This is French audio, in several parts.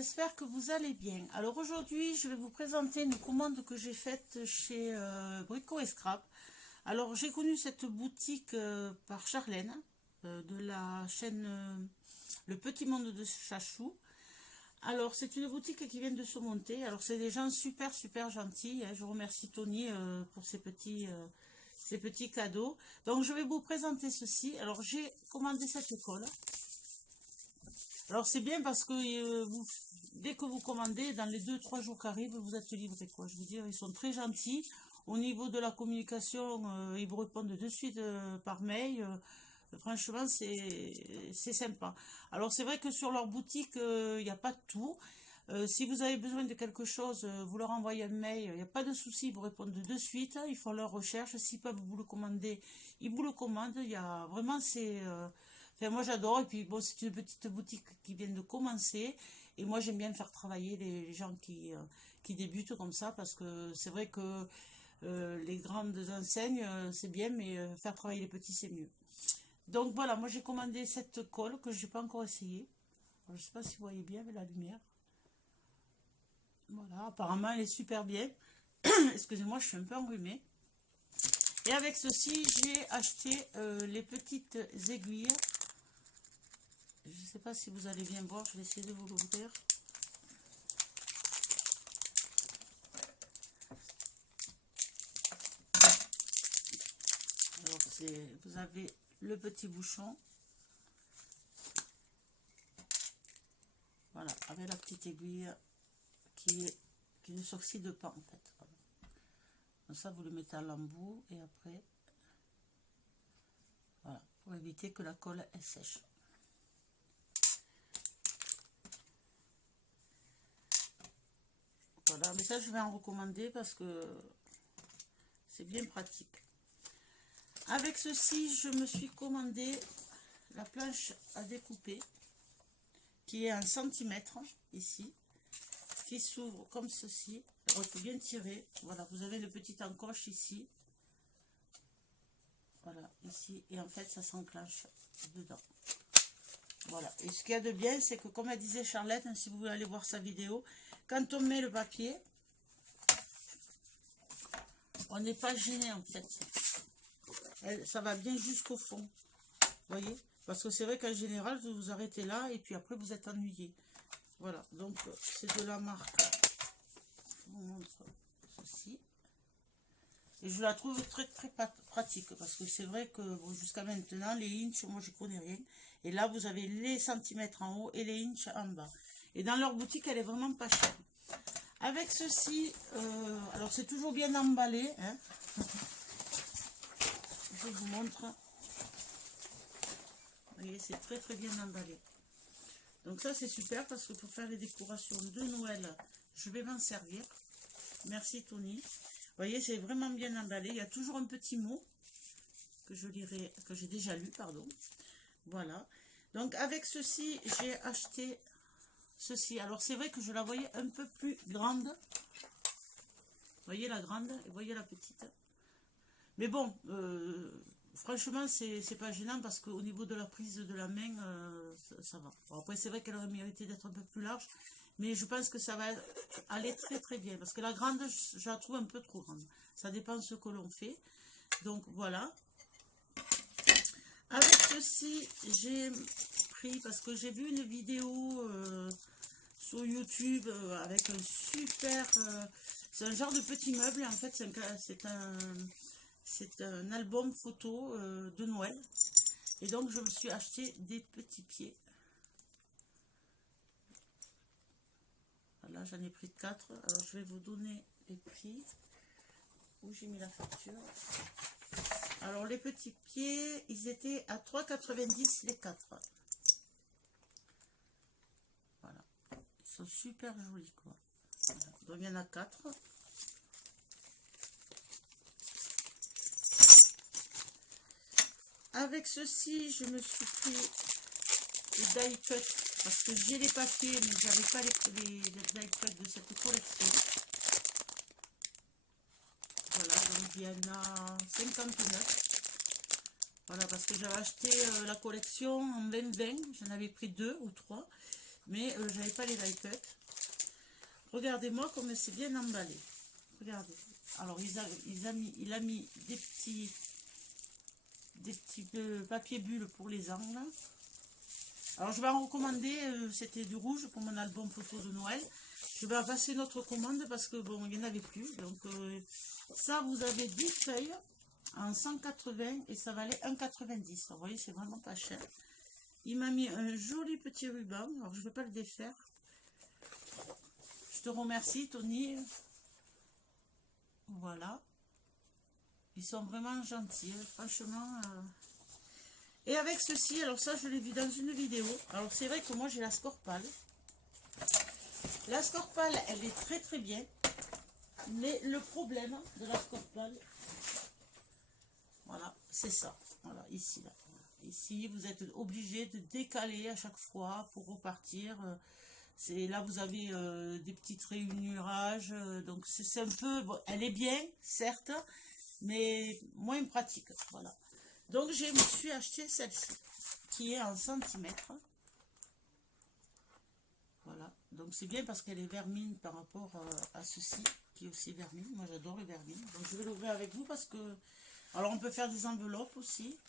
j'espère que vous allez bien. Alors aujourd'hui, je vais vous présenter une commande que j'ai faite chez Brico et Scrap. Alors j'ai connu cette boutique par Charlène, de la chaîne Le Petit Monde de Chachou. Alors c'est une boutique qui vient de se monter. Alors c'est des gens super gentils, hein. Je remercie Tony pour ces petits cadeaux. Donc je vais vous présenter ceci. Alors j'ai commandé cette colle. Alors c'est bien parce que dès que vous commandez, dans les 2-3 jours qui arrivent, vous êtes livré, quoi. Je veux dire, ils sont très gentils. Au niveau de la communication, ils vous répondent de suite par mail. Franchement, c'est sympa. Alors c'est vrai que sur leur boutique, il n'y a pas de tout. Si vous avez besoin de quelque chose, vous leur envoyez un mail, il n'y a pas de souci, ils vous répondent de suite. Ils font leur recherche. S'ils peuvent vous le commander, ils vous le commandent. Il y a vraiment, enfin, moi j'adore, et puis bon, c'est une petite boutique qui vient de commencer, et moi j'aime bien faire travailler les gens qui débutent comme ça, parce que c'est vrai que les grandes enseignes, c'est bien, mais faire travailler les petits, c'est mieux. Donc voilà, moi j'ai commandé cette colle que je n'ai pas encore essayée. Je ne sais pas si vous voyez bien avec la lumière. Voilà, apparemment elle est super bien. Excusez-moi, je suis un peu enrhumée. Et avec ceci, j'ai acheté les petites aiguilles. Je ne sais pas si vous allez bien voir, je vais essayer de vous l'ouvrir. Alors vous avez le petit bouchon. Voilà, avec la petite aiguille qui ne s'oxyde pas en fait. Voilà. Donc ça, vous le mettez à l'embout et après, voilà, pour éviter que la colle elle sèche. Voilà, mais ça je vais en recommander parce que c'est bien pratique. Avec ceci, je me suis commandé la planche à découper qui est 1 cm ici, qui s'ouvre comme ceci. Alors, il faut bien tirer. Voilà, vous avez le petit encoche ici. Voilà, ici. Et en fait, ça s'enclenche dedans. Voilà. Et ce qu'il y a de bien, c'est que comme elle disait Charlotte, hein, si vous voulez aller voir sa vidéo, quand on met le papier, on n'est pas gêné en fait. Ça va bien jusqu'au fond. Vous voyez? Parce que c'est vrai qu'en général, vous vous arrêtez là et puis après, vous êtes ennuyé. Voilà. Donc, c'est de la marque. Je vous montre ceci. Et je la trouve très pratique. Parce que c'est vrai que bon, jusqu'à maintenant, les inches, moi, je connais rien. Et là, vous avez les centimètres en haut et les inches en bas. Et dans leur boutique, elle est vraiment pas chère. Avec ceci, alors c'est toujours bien emballé, hein. Je vous montre. Vous voyez, c'est très bien emballé. Donc ça, c'est super parce que pour faire les décorations de Noël, je vais m'en servir. Merci Tony. Vous voyez, c'est vraiment bien emballé. Il y a toujours un petit mot que je lirai, que j'ai déjà lu, pardon. Voilà. Donc avec ceci, j'ai acheté ceci. Alors c'est vrai que je la voyais un peu plus grande. Vous voyez la grande et vous voyez la petite. Mais bon, franchement, c'est pas gênant parce qu'au niveau de la prise de la main, ça va. Bon, après, c'est vrai qu'elle aurait mérité d'être un peu plus large, mais je pense que ça va aller très bien. Parce que la grande, je la trouve un peu trop grande. Ça dépend de ce que l'on fait. Donc voilà. Avec ceci, j'ai pris, parce que j'ai vu une vidéo sur YouTube avec un super... c'est un genre de petit meuble, et en fait, c'est un album photo de Noël. Et donc, je me suis acheté des petits pieds. Voilà, j'en ai pris 4. Alors, je vais vous donner les prix. Où j'ai mis la facture. Alors, les petits pieds, ils étaient à 3,90 les 4. Voilà. Ils sont super jolis, quoi. Voilà. Donc, il y en a 4. Avec ceci, je me suis pris les die cut parce que j'ai les papiers, mais j'avais pas les die cut de cette collection. Voilà, donc il y en a 59. Voilà, parce que j'avais acheté la collection en 2020, j'en avais pris 2 ou 3. mais j'avais pas les die cut. Regardez-moi comme c'est bien emballé. Regardez. Alors il a mis des petits papier bulle pour les angles. Alors je vais en recommander, c'était du rouge pour mon album photo de Noël. Je vais passer notre commande parce que bon, il n'y en avait plus. Donc ça, vous avez 10 feuilles en 180 et ça valait 1,90. Vous voyez, c'est vraiment pas cher. Il m'a mis un joli petit ruban. Alors je ne vais pas le défaire. Je te remercie, Tony. Voilà. Ils sont vraiment gentils, franchement. Et avec ceci, alors ça, je l'ai vu dans une vidéo. Alors c'est vrai que moi, j'ai la Scorpal. La Scorpal, elle est très très bien. Mais le problème de la Scorpal, voilà, c'est ça. Voilà, ici, là. Ici, vous êtes obligé de décaler à chaque fois pour repartir. Là, vous avez des petits rainurages. Donc, c'est un peu... Bon, elle est bien, certes, mais moins pratique. Voilà. Donc, je me suis acheté celle-ci, qui est en centimètres. Voilà. Donc, c'est bien parce qu'elle est vermine par rapport à ceci, qui est aussi vermine. Moi, j'adore les vermines. Donc, je vais l'ouvrir avec vous parce que... Alors, on peut faire des enveloppes aussi.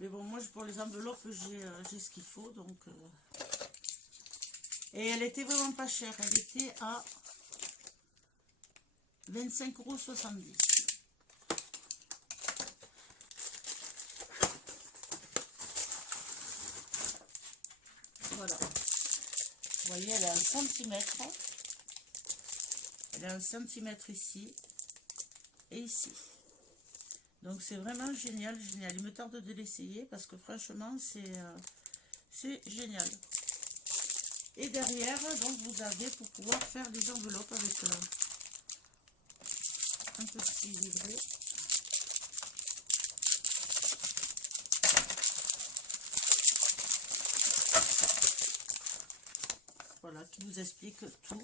Mais bon, moi, pour les enveloppes, j'ai ce qu'il faut. Donc... Et elle était vraiment pas chère. Elle était à 25,70 €. Voilà. Vous voyez, elle est en centimètres. Elle est en centimètres ici. Et ici. Donc c'est vraiment génial, génial. Il me tarde de l'essayer parce que franchement, c'est génial. Et derrière, donc vous avez pour pouvoir faire des enveloppes avec un petit livret. Voilà, qui vous explique tout.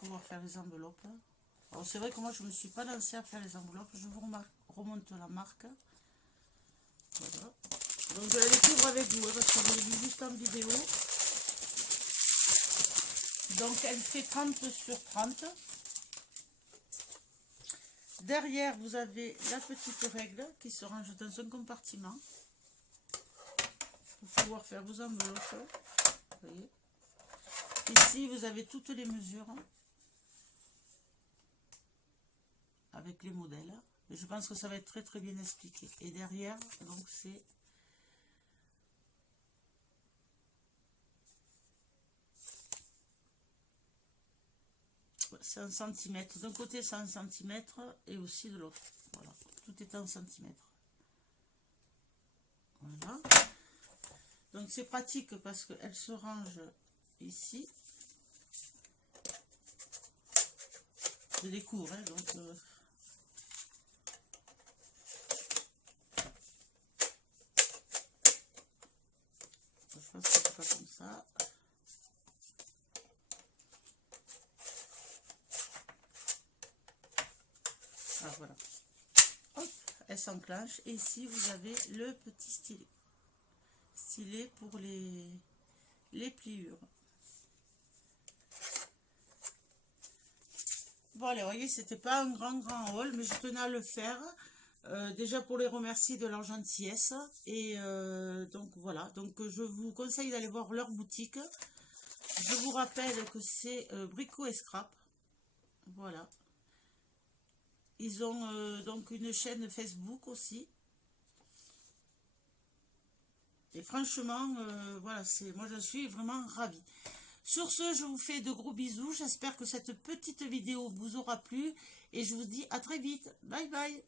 Pouvoir faire les enveloppes. Alors c'est vrai que moi je ne me suis pas lancée à faire les enveloppes. Je vous remonte la marque. Voilà. Donc je la découvre avec vous, parce que je l'ai vu juste en vidéo. Donc elle fait 30 sur 30. Derrière, vous avez la petite règle qui se range dans un compartiment. Pour pouvoir faire vos enveloppes. Vous voyez. Ici, vous avez toutes les mesures. Avec les modèles. Et je pense que ça va être très très bien expliqué. Et derrière, donc c'est... C'est en centimètres. D'un côté, c'est en centimètres et aussi de l'autre. Voilà. Tout est en centimètres. Voilà. Donc, c'est pratique parce qu'elle se range ici. Je découvre, hein, donc... je pense que c'est pas comme ça. Ah, voilà. Hop, elle s'enclenche. Et ici, vous avez le petit stylet. Stylet pour les pliures. Bon, allez, vous voyez, c'était pas un grand haul, mais je tenais à le faire. Déjà pour les remercier de leur gentillesse. Et donc, voilà. Donc, je vous conseille d'aller voir leur boutique. Je vous rappelle que c'est Brico & Scrap. Voilà. Ils ont donc une chaîne Facebook aussi. Et franchement, voilà, moi je suis vraiment ravie. Sur ce, je vous fais de gros bisous. J'espère que cette petite vidéo vous aura plu. Et je vous dis à très vite. Bye bye.